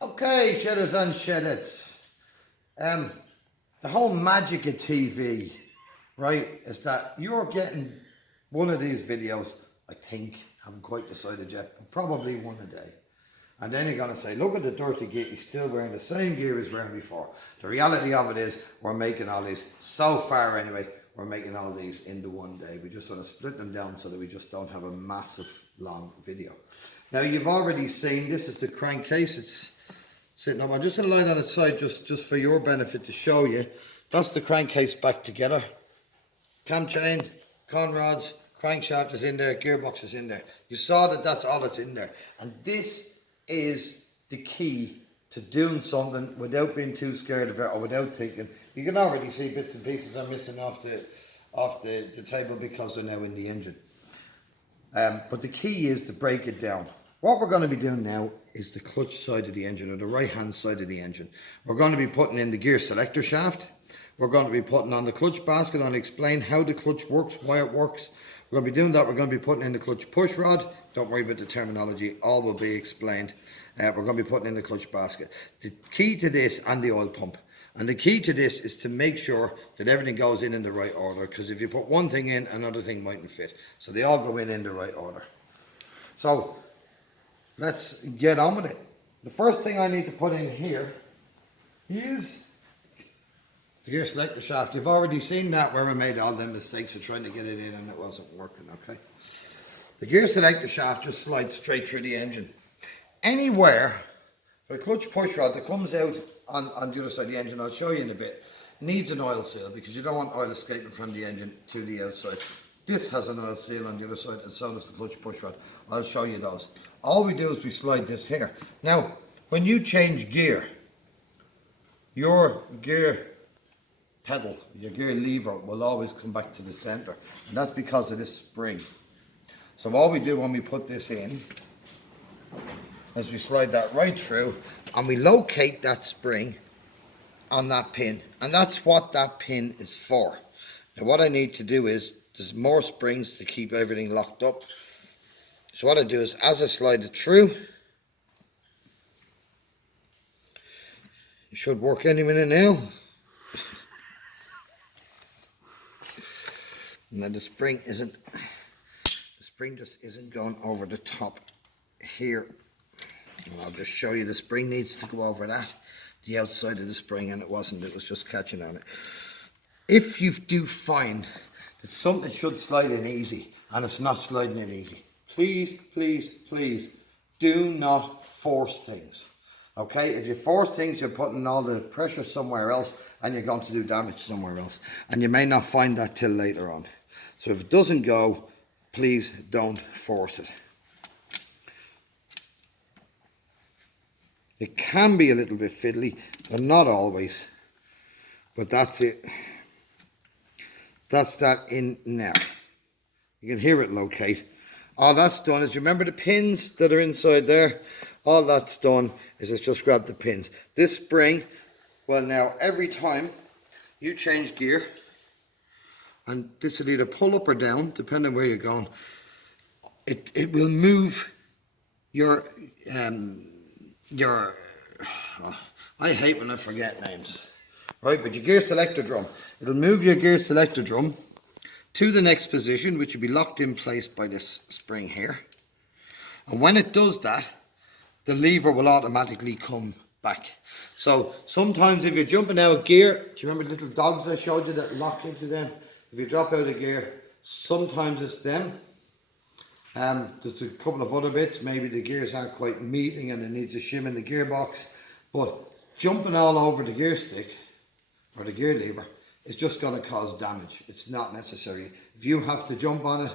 Okay, shedders and shedheads. The whole magic of TV, right, is that you're getting one of these videos, I think, haven't quite decided yet, but probably one a day. And then you're going to say, look at the dirty gear, he's still wearing the same gear he's wearing before. The reality of it is, we're making all these, so far anyway, we're making all these into one day. We just sort of split them down so that we just don't have a massive long video. Now you've already seen, this is the crankcase, it's sitting up. I'm just going to lie it on its side just for your benefit to show you. That's the crankcase back together. Cam chain, con rods, crankshaft is in there, gearbox is in there. You saw that that's all that's in there. And this is the key to doing something without being too scared of it or without thinking. You can already see bits and pieces are missing off the table because they're now in the engine. But the key is to break it down. What we're going to be doing now is the clutch side of the engine, or the right hand side of the engine. We're going to be putting in the gear selector shaft. We're going to be putting on the clutch basket and explain how the clutch works, why it works. We're going to be doing that. We're going to be putting in the clutch push rod. Don't worry about the terminology, all will be explained. We're going to be putting in the clutch basket. The key to this, and the oil pump. And the key to this is to make sure that everything goes in the right order, because if you put one thing in, another thing mightn't fit. So they all go in the right order. So let's get on with it. The first thing I need to put in here is the gear selector shaft. You've already seen that where we made all them mistakes of trying to get it in and it wasn't working, okay? The gear selector shaft just slides straight through the engine. Anywhere the clutch push rod that comes out on the other side of the engine, I'll show you in a bit, needs an oil seal, because you don't want oil escaping from the engine to the outside. This has an oil seal on the other side, and so does the clutch push rod. I'll show you those. All we do is we slide this here. Now, when you change gear, your gear pedal, your gear lever will always come back to the center, and that's because of this spring. So all we do when we put this in is we slide that right through, and we locate that spring on that pin, and that's what that pin is for. Now what I need to do is, there's more springs to keep everything locked up. So what I do is, as I slide it through, it should work any minute now. And then the spring just isn't going over the top here. And I'll just show you, the spring needs to go over that, the outside of the spring, and it wasn't, it was just catching on it. If you do find that something should slide in easy and it's not sliding in easy, please, please, please do not force things. Okay, if you force things, you're putting all the pressure somewhere else and you're going to do damage somewhere else, and you may not find that till later on. So if it doesn't go, please don't force it. It can be a little bit fiddly, but not always. But that's it. That's that in now. You can hear it locate. All that's done is, you remember the pins that are inside there? All that's done is it's just grab the pins. This spring, well now every time you change gear, and this will either pull up or down, depending where you're going, it will move your I hate when I forget names, right? But your gear selector drum, it'll move your gear selector drum to the next position, which will be locked in place by this spring here. And when it does that, the lever will automatically come back. So sometimes if you're jumping out of gear, do you remember the little dogs I showed you that lock into them? If you drop out of gear, sometimes it's them. There's a couple of other bits, maybe the gears aren't quite meeting and it needs a shim in the gearbox, but jumping all over the gear stick or the gear lever is just going to cause damage. It's not necessary. If you have to jump on it,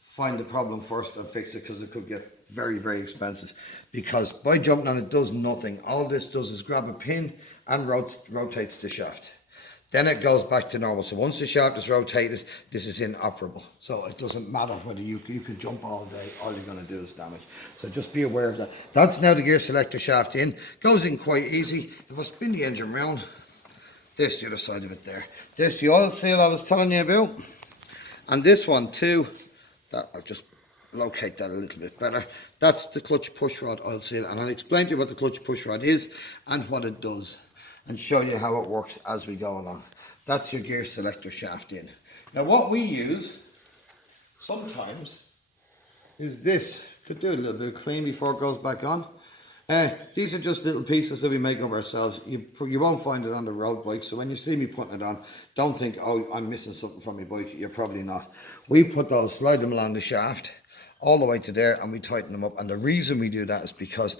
find the problem first and fix it, because it could get very, very expensive, because by jumping on it does nothing. All this does is grab a pin and rotates the shaft. Then it goes back to normal. So once the shaft is rotated, this is inoperable. So it doesn't matter whether you can jump all day, all you're going to do is damage. So just be aware of that. That's now the gear selector shaft in. Goes in quite easy. If I spin the engine round, this the other side of it there. This the oil seal I was telling you about. And this one too, that I'll just locate that a little bit better. That's the clutch push rod oil seal, and I'll explain to you what the clutch push rod is and what it does, and show you how it works as we go along. That's your gear selector shaft in. Now what we use sometimes is this. Could do a little bit of clean before it goes back on. These are just little pieces that we make up ourselves. You won't find it on the road bike, so when you see me putting it on, don't think, oh, I'm missing something from my bike. You're probably not. We put those, slide them along the shaft all the way to there, and we tighten them up. And the reason we do that is because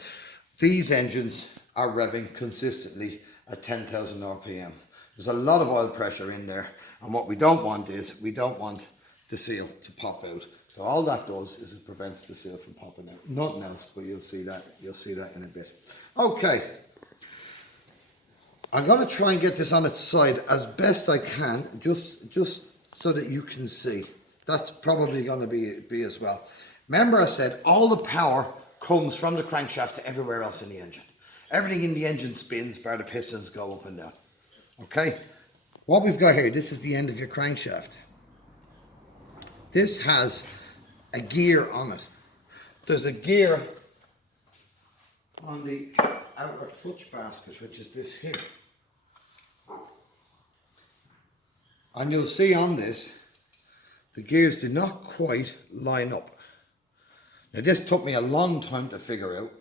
these engines are revving consistently at 10,000 RPM. There's a lot of oil pressure in there, and what we don't want is, we don't want the seal to pop out. So all that does is it prevents the seal from popping out. Nothing else, but you'll see that in a bit. Okay. I'm going to try and get this on its side as best I can, just so that you can see. That's probably going to be as well. Remember I said all the power comes from the crankshaft to everywhere else in the engine. Everything in the engine spins, bar the pistons go up and down. Okay? What we've got here, this is the end of your crankshaft. This has a gear on it. There's a gear on the outer clutch basket, which is this here. And you'll see on this, the gears do not quite line up. Now this took me a long time to figure out,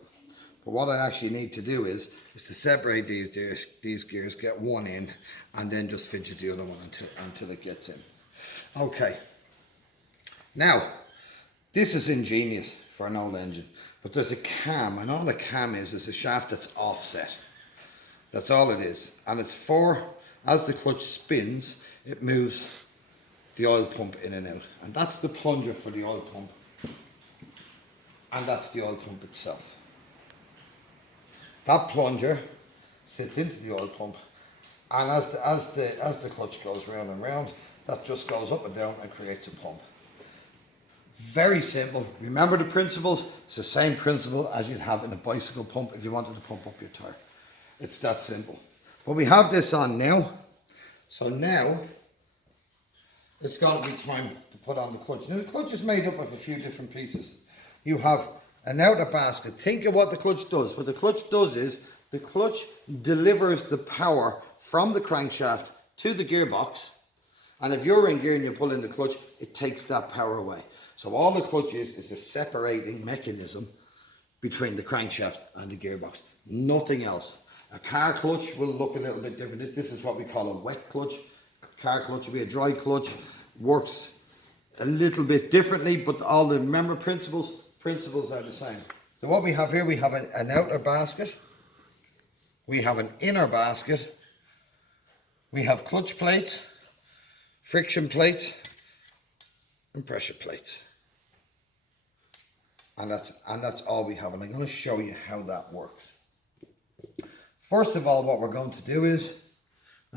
but what I actually need to do is to separate these gears, get one in, and then just fidget the other one until it gets in. Okay. Now, this is ingenious for an old engine, but there's a cam, and all a cam is a shaft that's offset. That's all it is. And it's for, as the clutch spins, it moves the oil pump in and out. And that's the plunger for the oil pump. And that's the oil pump itself. That plunger sits into the oil pump, and as the clutch goes round and round, that just goes up and down and creates a pump. Very simple. Remember the principles? It's the same principle as you'd have in a bicycle pump if you wanted to pump up your tire. It's that simple. But we have this on now. So now it's going to be time to put on the clutch. Now the clutch is made up of a few different pieces. You have an outer basket. Think of what the clutch does. What the clutch does is the clutch delivers the power from the crankshaft to the gearbox. And if you're in gear and you pull in the clutch, it takes that power away. So all the clutch is a separating mechanism between the crankshaft and the gearbox. Nothing else. A car clutch will look a little bit different. This is what we call a wet clutch. Car clutch will be a dry clutch. Works a little bit differently, but all the remember principles are the same. So what we have here, we have an outer basket. We have an inner basket. We have clutch plates, friction plates, and pressure plates. And that's all we have. And I'm going to show you how that works. First of all, what we're going to do is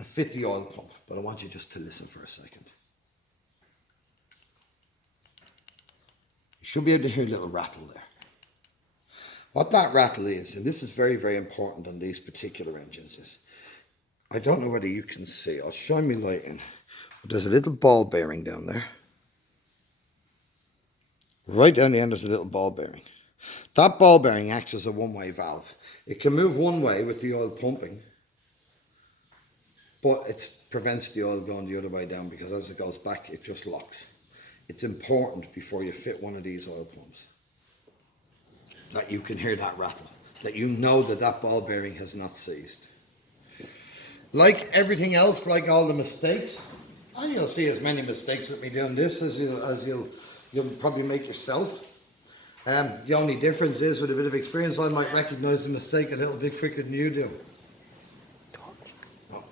fit the oil pump, but I want you just to listen for a second. You should be able to hear a little rattle there. What that rattle is, and this is very, very important on these particular engines, is, I don't know whether you can see, I'll shine my light in, but there's a little ball bearing down there. Right down the end there's a little ball bearing. That ball bearing acts as a one-way valve. It can move one way with the oil pumping, but it prevents the oil going the other way down, because as it goes back, it just locks. It's important before you fit one of these oil pumps that you can hear that rattle, that you know that that ball bearing has not seized. Like everything else, like all the mistakes, and you'll see as many mistakes with me doing this as you'll probably make yourself. The only difference is, with a bit of experience, I might recognize the mistake a little bit quicker than you do. Oh.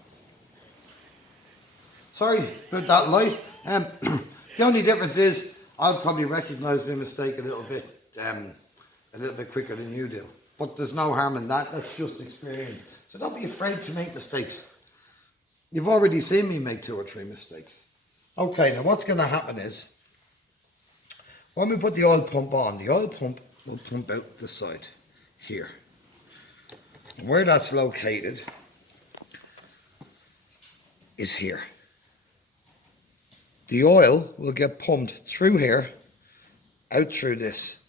Sorry about that light. The only difference is I'll probably recognize my mistake a little bit quicker than you do. But there's no harm in that. That's just experience. So don't be afraid to make mistakes. You've already seen me make 2 or 3 mistakes. Okay, now what's going to happen is, when we put the oil pump on, the oil pump will pump out the side here. And where that's located is here. The oil will get pumped through here out through this.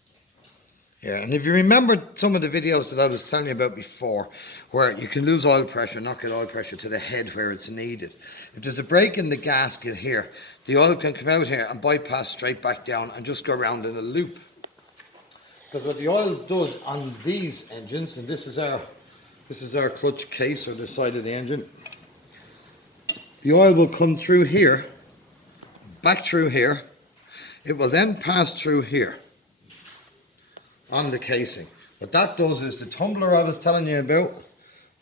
Yeah, and if you remember some of the videos that I was telling you about before, where you can lose oil pressure, not get oil pressure to the head where it's needed. If there's a break in the gasket here, the oil can come out here and bypass straight back down and just go around in a loop. Because what the oil does on these engines, and this is our clutch case or the side of the engine, the oil will come through here, back through here. It will then pass through here on the casing. What that does is the tumbler I was telling you about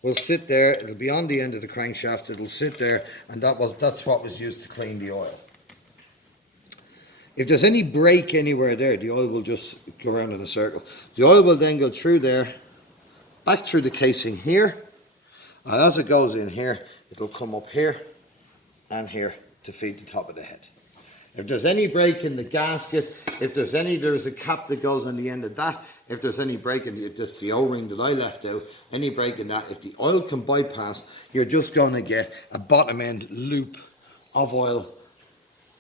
will sit there. It'll be on the end of the crankshaft. It'll sit there, and that's what was used to clean the oil. If there's any break anywhere there, the oil will just go around in a circle. The oil will then go through there, back through the casing here, and as it goes in here, it'll come up here and here to feed the top of the head. If there's any break in the gasket, if there's a cap that goes on the end of that, if there's any break in just the O-ring that I left out, any break in that, if the oil can bypass, you're just going to get a bottom end loop of oil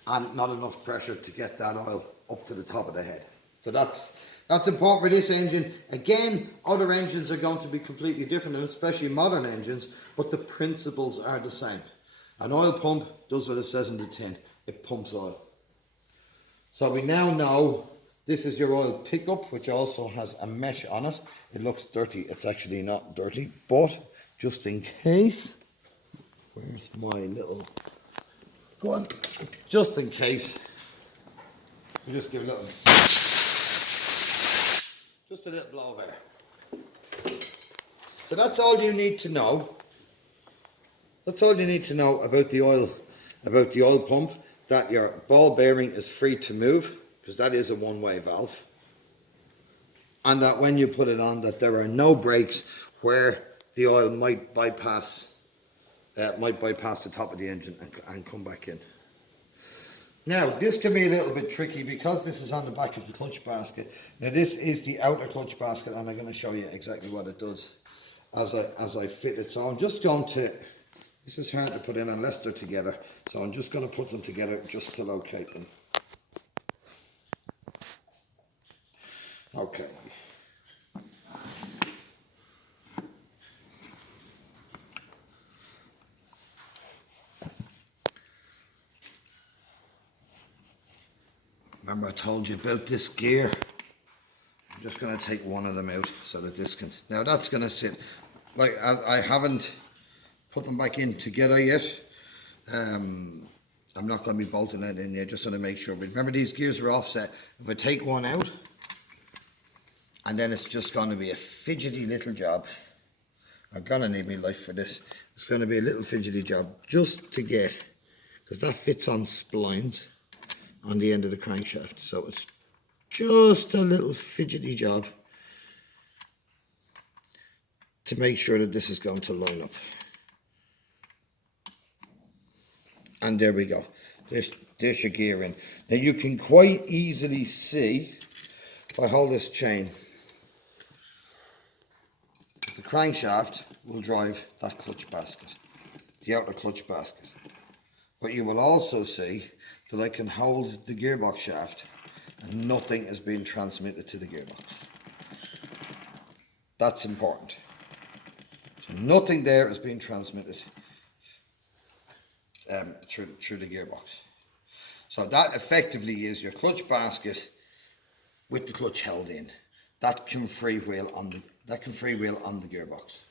and not enough pressure to get that oil up to the top of the head. So that's important for this engine. Again, other engines are going to be completely different, and especially modern engines, but the principles are the same. An oil pump does what it says in the tin. It pumps oil. So we now know this is your oil pickup, which also has a mesh on it. It looks dirty. It's actually not dirty, but just in case, where's my little, go on, just in case, we just give a little, just a little blow of air. So that's all you need to know. That's all you need to know about the oil pump. That your ball bearing is free to move, because that is a one-way valve, and that when you put it on, that there are no breaks where the oil might bypass the top of the engine and come back in. Now this can be a little bit tricky because this is on the back of the clutch basket. Now this is the outer clutch basket, and I'm going to show you exactly what it does as I fit it. So I'm just going to, this is hard to put in unless they're together, so I'm just going to put them together just to locate them. Okay. Remember I told you about this gear? I'm just going to take one of them out so that this can, now that's going to sit, like I haven't put them back in together yet. I'm not going to be bolting it in there, just going to make sure. But remember, these gears are offset. If I take one out, and then it's just going to be a fidgety little job. I'm going to need my life for this. It's going to be a little fidgety job just to get, because that fits on splines on the end of the crankshaft. So it's just a little fidgety job to make sure that this is going to line up. And there we go. There's your gear in. Now you can quite easily see, if I hold this chain, the crankshaft will drive that clutch basket, the outer clutch basket. But you will also see that I can hold the gearbox shaft and nothing is being transmitted to the gearbox. That's important. So nothing there is being transmitted through the gearbox. So that effectively is your clutch basket with the clutch held in. That can freewheel on the gearbox.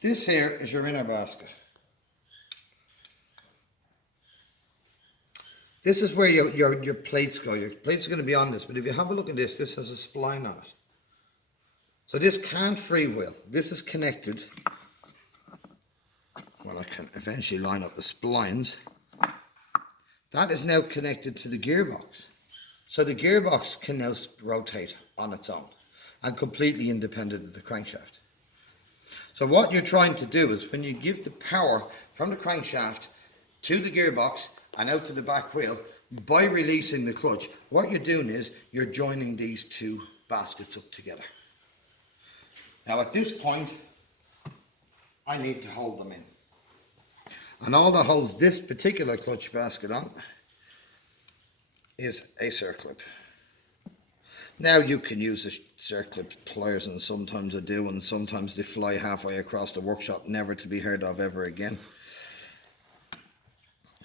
This here is your inner basket. This is where your plates go. Your plates are going to be on this, but if you have a look at this, this has a spline on it. So this can't freewheel. This is connected. Well, I can eventually line up the splines. That is now connected to the gearbox. So the gearbox can now rotate on its own and completely independent of the crankshaft. So what you're trying to do is when you give the power from the crankshaft to the gearbox and out to the back wheel, by releasing the clutch, what you're doing is you're joining these two baskets up together. Now at this point, I need to hold them in. And all that holds this particular clutch basket on is a circlip. Now you can use the circlip pliers, and sometimes I do, and sometimes they fly halfway across the workshop, never to be heard of ever again.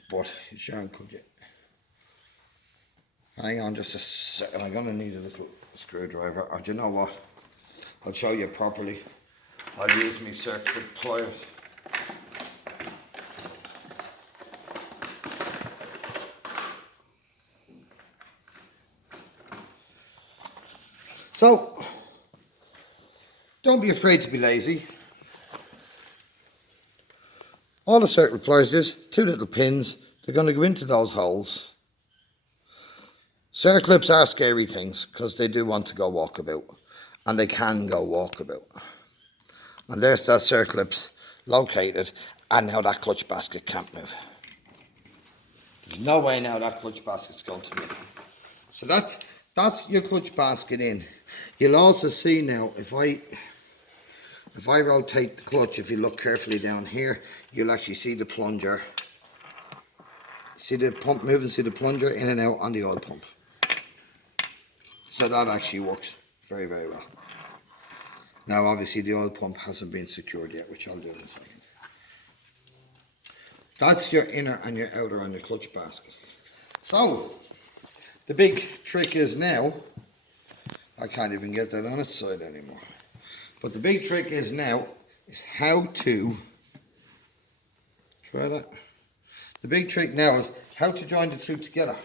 But Sharon, could you hang on just a second? I'm gonna need a little screwdriver, or do you know what? I'll show you properly. I'll use my circlip pliers. So, don't be afraid to be lazy. All the circle pliers is 2 little pins. They're going to go into those holes. Circlips are scary things because they do want to go walkabout, and they can go walkabout. And there's that circlips located, and now that clutch basket can't move. There's no way now that clutch basket's going to move. So that's your clutch basket in. You'll also see now, if I rotate the clutch, if you look carefully down here, you'll actually see the plunger. See the pump moving, see the plunger in and out on the oil pump. So that actually works very, very well. Now obviously the oil pump hasn't been secured yet, which I'll do in a second. That's your inner and your outer on your clutch basket. So, the big trick is now, I can't even get that on its side anymore. But the big trick is now, is how to, try that. The big trick now is how to join the two together.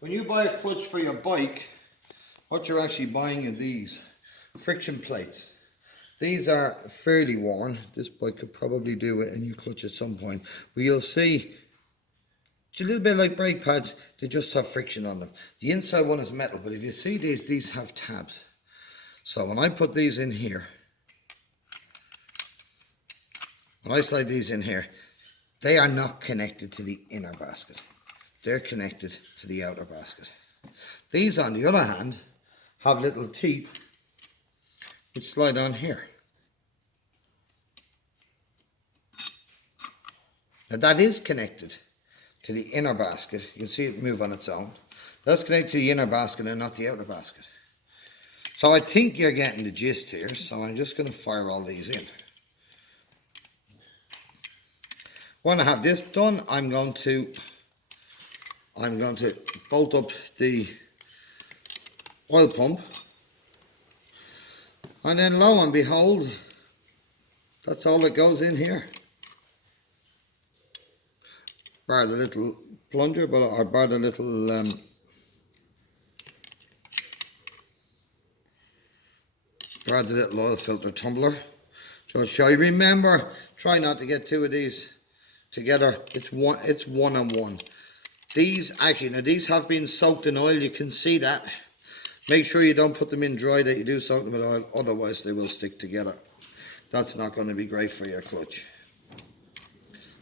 When you buy a clutch for your bike, what you're actually buying are these friction plates. These are fairly worn. This bike could probably do a new clutch at some point. But you'll see, it's a little bit like brake pads, they just have friction on them. The inside one is metal, but if you see these have tabs. So when I put these in here, when I slide these in here, they are not connected to the inner basket. They're connected to the outer basket. These, on the other hand, have little teeth which slide on here. Now that is connected to the inner basket. You can see it move on its own. That's connected to the inner basket and not the outer basket. So I think you're getting the gist here. So I'm just going to fire all these in. When I have this done, I'm going to bolt up the oil pump, and then lo and behold, that's all that goes in here. Bar the little plunger, or bar the little oil filter tumbler. So I'll show you. Remember, try not to get 2 of these together. It's one on one. These actually, now these have been soaked in oil, you can see that. Make sure you don't put them in dry, that you do soak them in oil, otherwise they will stick together. That's not going to be great for your clutch.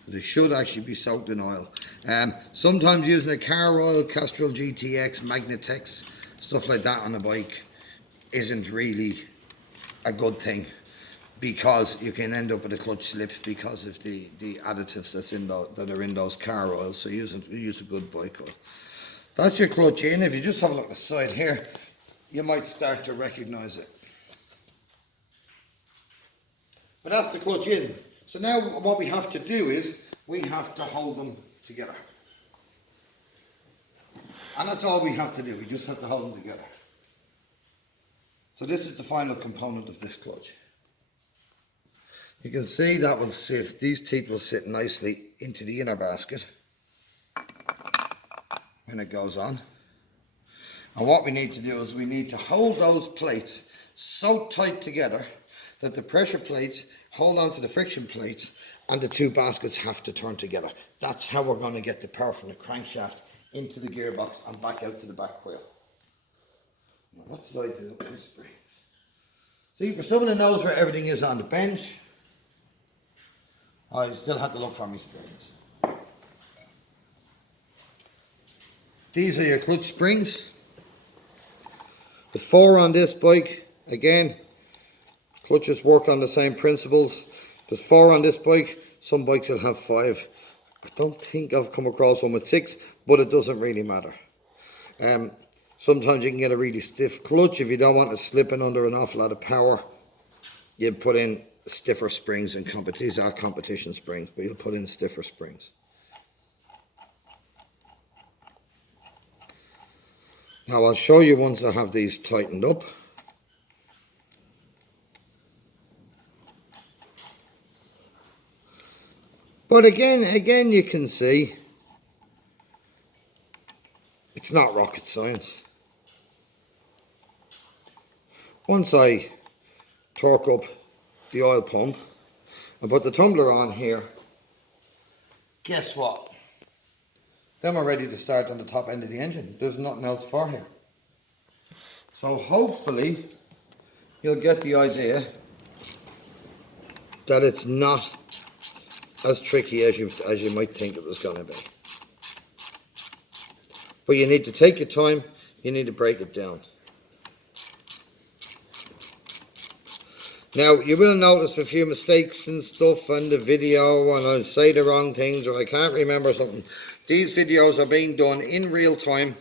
They should actually be soaked in oil. Sometimes using a car oil, Castrol GTX, Magnetex, stuff like that on a bike isn't really a good thing, because you can end up with a clutch slip because of the additives that are in those car oils. So use a good bike oil. That's your clutch in. If you just have a look at the side here, you might start to recognize it. But that's the clutch in. So now what we have to do is we have to hold them together. And that's all we have to do. We just have to hold them together. So this is the final component of this clutch. You can see that will sit, these teeth will sit nicely into the inner basket when it goes on. And what we need to do is we need to hold those plates so tight together that the pressure plates hold on to the friction plates and the two baskets have to turn together. That's how we're going to get the power from the crankshaft into the gearbox and back out to the back wheel. Now, what did I do with these springs? See, for someone who knows where everything is on the bench, I still had to look for my springs. These are your clutch springs. There's 4 on this bike. Again, clutches work on the same principles. There's 4 on this bike. Some bikes will have 5. I don't think I've come across one with 6, but it doesn't really matter. Sometimes you can get a really stiff clutch. If you don't want it slipping under an awful lot of power, you put in stiffer springs. And these are competition springs, but you'll put in stiffer springs. Now I'll show you once I have these tightened up. But again you can see it's not rocket science. Once I torque up the oil pump and put the tumbler on here, guess what? Then we're ready to start on the top end of the engine. There's nothing else for here. So hopefully you'll get the idea that it's not as tricky as you might think it was going to be. But you need to take your time, you need to break it down. Now, you will notice a few mistakes and stuff in the video, and I'll say the wrong things, or I can't remember something. These videos are being done in real time,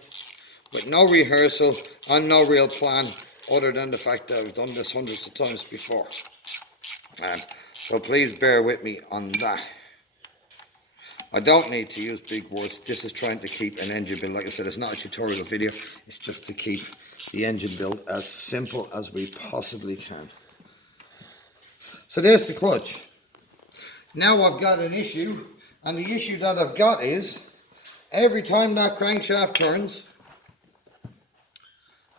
with no rehearsal and no real plan, other than the fact that I've done this hundreds of times before. So please bear with me on that. I don't need to use big words. This is trying to keep an engine build. Like I said, it's not a tutorial video. It's just to keep the engine build as simple as we possibly can. So there's the clutch. Now I've got an issue, and the issue that I've got is every time that crankshaft turns,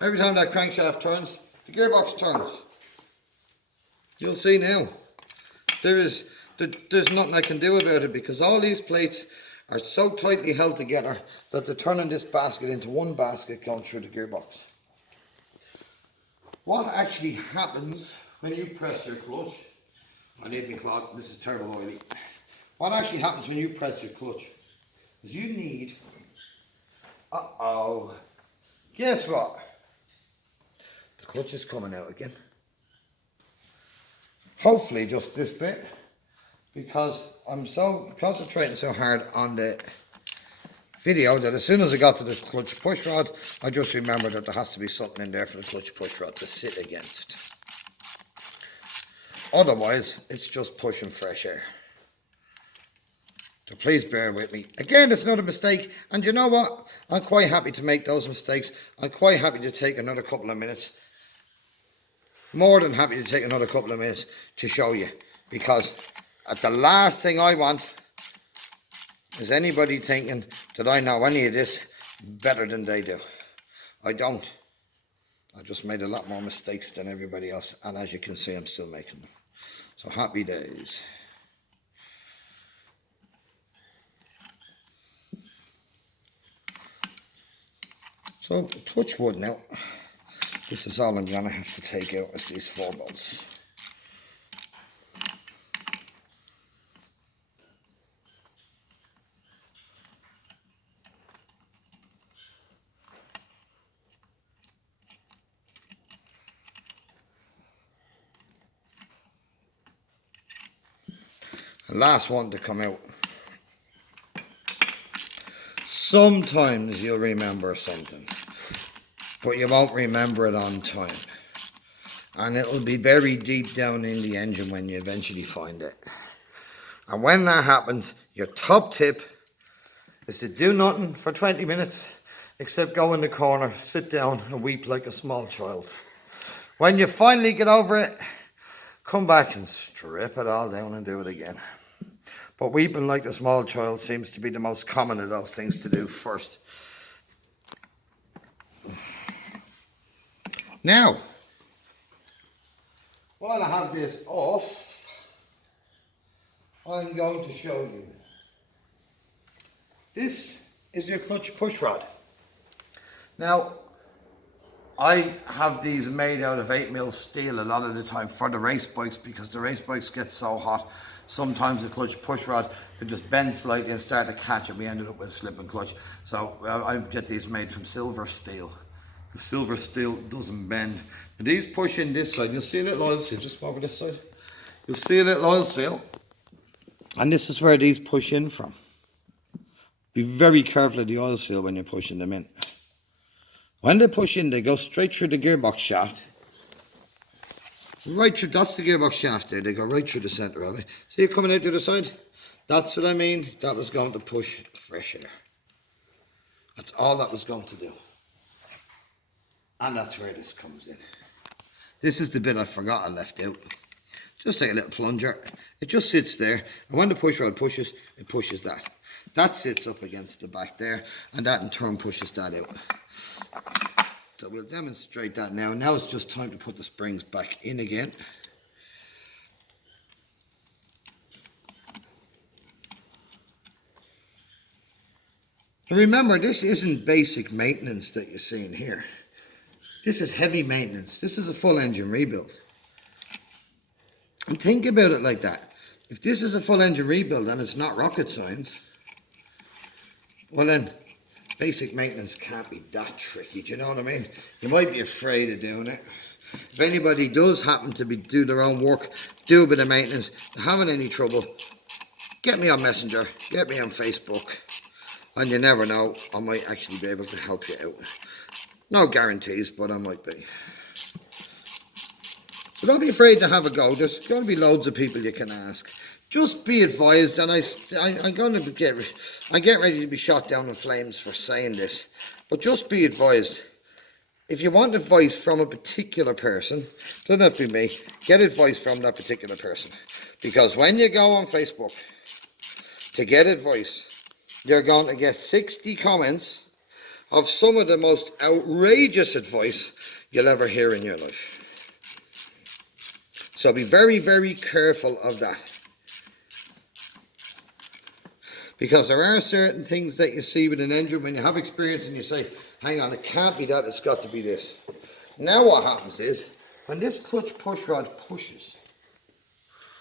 the gearbox turns. You'll see now. There's nothing I can do about it, because all these plates are so tightly held together that they're turning this basket into one basket going through the gearbox. What actually happens when you press your clutch? I need my cloth, this is terrible oily. What actually happens when you press your clutch is you need, guess what? The clutch is coming out again. Hopefully just this bit, because I'm so concentrating so hard on the video that as soon as I got to the clutch push rod, I just remembered that there has to be something in there for the clutch push rod to sit against. Otherwise, it's just pushing fresh air. So please bear with me. Again, it's not a mistake, and you know what? I'm quite happy to make those mistakes. I'm quite happy to take another couple of minutes. More than happy to take another couple of minutes to show you, because the last thing I want is anybody thinking that I know any of this better than they do. I don't. I just made a lot more mistakes than everybody else, and as you can see, I'm still making them. So happy days. So touch wood now. This is all I'm going to have to take out, is these 4 bolts. The last one to come out. Sometimes you'll remember something, but you won't remember it on time. And it'll be buried deep down in the engine when you eventually find it. And when that happens, your top tip is to do nothing for 20 minutes except go in the corner, sit down and weep like a small child. When you finally get over it, come back and strip it all down and do it again. But weeping like a small child seems to be the most common of those things to do first. Now, while I have this off, I'm going to show you. This is your clutch push rod. Now, I have these made out of 8mm steel a lot of the time for the race bikes, because the race bikes get so hot. Sometimes the clutch push rod could just bend slightly and start to catch, and we ended up with a slipping clutch. So I get these made from silver steel. The silver steel doesn't bend. And these push in this side. You'll see a little oil seal just over this side. You'll see a little oil seal. And this is where these push in from. Be very careful of the oil seal when you're pushing them in. When they push in, they go straight through the gearbox shaft. Right through, that's the gearbox shaft there. They go right through the centre of it. See it coming out the other side? That's what I mean. That was going to push fresh air. That's all that was going to do. And that's where this comes in. This is the bit I forgot I left out. Just like a little plunger. It just sits there. And when the push rod pushes, it pushes that. That sits up against the back there. And that in turn pushes that out. So we'll demonstrate that now. Now it's just time to put the springs back in again. And remember, this isn't basic maintenance that you're seeing here. This is heavy maintenance. This is a full engine rebuild. And think about it like that. If this is a full engine rebuild and it's not rocket science, well then, basic maintenance can't be that tricky, do you know what I mean? You might be afraid of doing it. If anybody does happen to do their own work, do a bit of maintenance, they're having any trouble, get me on Messenger, get me on Facebook, and you never know, I might actually be able to help you out. No guarantees, but I might be. So don't be afraid to have a go. There's going to be loads of people you can ask. Just be advised, and I'm getting ready to be shot down in flames for saying this, but just be advised. If you want advice from a particular person, doesn't have to be me, get advice from that particular person. Because when you go on Facebook to get advice, you're going to get 60 comments of some of the most outrageous advice you'll ever hear in your life. So be very, very careful of that. Because there are certain things that you see with an engine when you have experience and you say, hang on, it can't be that, it's got to be this. Now what happens is, when this clutch push rod pushes,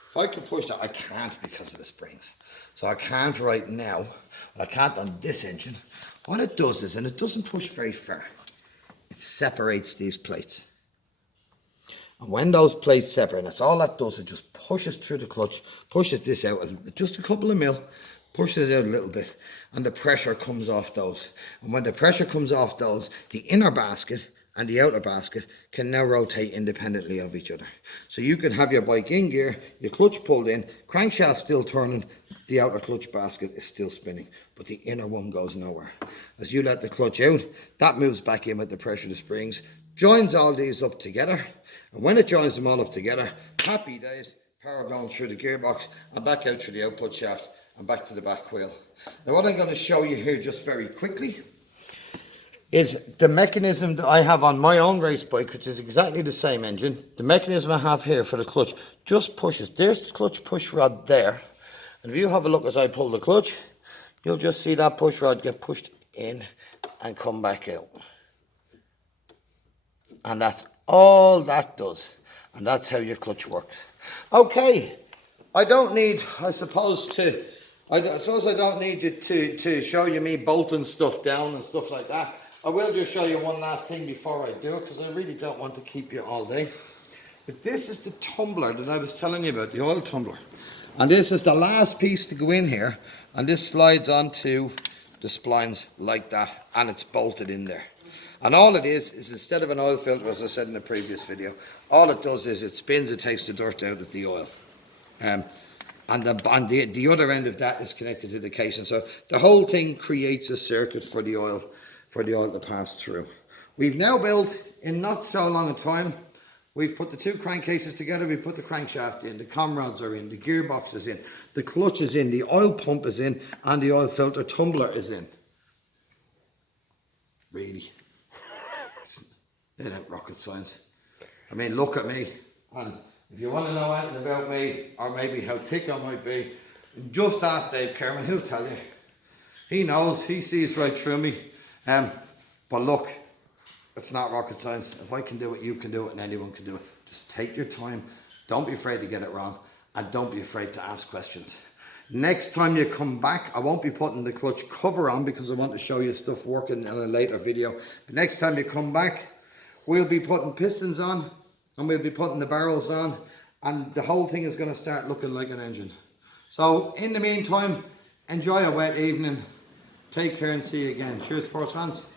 if I could push that, I can't because of the springs. So I can't right now, I can't on this engine. What it does is, and it doesn't push very far, it separates these plates. And when those plates separate, that's all that does, it just pushes through the clutch, pushes this out, just a couple of mil, pushes it out a little bit, and the pressure comes off those. And when the pressure comes off those, the inner basket and the outer basket can now rotate independently of each other. So you can have your bike in gear, your clutch pulled in, crankshaft still turning, the outer clutch basket is still spinning, but the inner one goes nowhere. As you let the clutch out, that moves back in with the pressure of the springs, joins all these up together, and when it joins them all up together, happy days, power going through the gearbox and back out through the output shaft and back to the back wheel. Now what I'm going to show you here just very quickly is the mechanism that I have on my own race bike, which is exactly the same engine. The mechanism I have here for the clutch just pushes. There's the clutch push rod there. And if you have a look as I pull the clutch, you'll just see that push rod get pushed in and come back out. And that's all that does. And that's how your clutch works. Okay, I don't need, I suppose I don't need you to show you me bolting stuff down and stuff like that. I will just show you one last thing before I do it, because I really don't want to keep you all day. But this is the tumbler that I was telling you about, the oil tumbler. And this is the last piece to go in here, and this slides onto the splines like that, and it's bolted in there. And all it is instead of an oil filter, as I said in the previous video, all it does is it spins, it takes the dirt out of the oil. And the other end of that is connected to the casing. So the whole thing creates a circuit for the oil to pass through. We've now built, in not so long a time, we've put the two crankcases together, we've put the crankshaft in, the com rods are in, the gearbox is in, the clutch is in, the oil pump is in, and the oil filter tumbler is in. Really. It ain't rocket science. I mean, look at me, and if you want to know anything about me, or maybe how thick I might be, just ask Dave Kerman, he'll tell you. He knows, he sees right through me. But look, it's not rocket science. If I can do it, you can do it, and anyone can do it. Just take your time, don't be afraid to get it wrong, and don't be afraid to ask questions. Next time you come back, I won't be putting the clutch cover on because I want to show you stuff working in a later video. But next time you come back, we'll be putting pistons on, and we'll be putting the barrels on, and the whole thing is going to start looking like an engine. So in the meantime, enjoy a wet evening, Take care and see you again. Cheers, sports fans.